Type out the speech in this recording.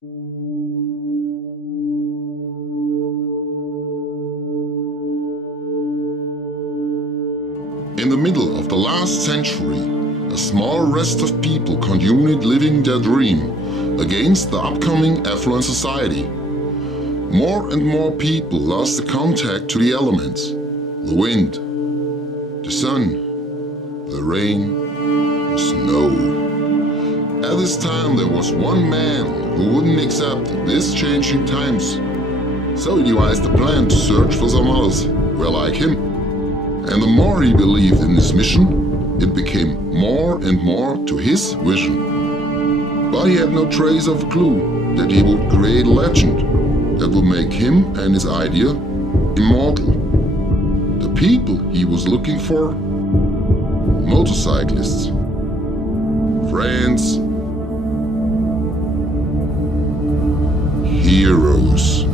In the middle of the last century, a small rest of people continued living their dream against the upcoming affluent society. More and more people lost the contact to the elements, the wind, the sun, the rain, the snow. At this time there was one man who wouldn't accept these changing times, so he devised a plan to search for some others who were like him. And the more he believed in his mission, it became more and more to his vision. But he had no trace of a clue that he would create a legend that would make him and his idea immortal. The people he was looking for? Motorcyclists, friends, heroes.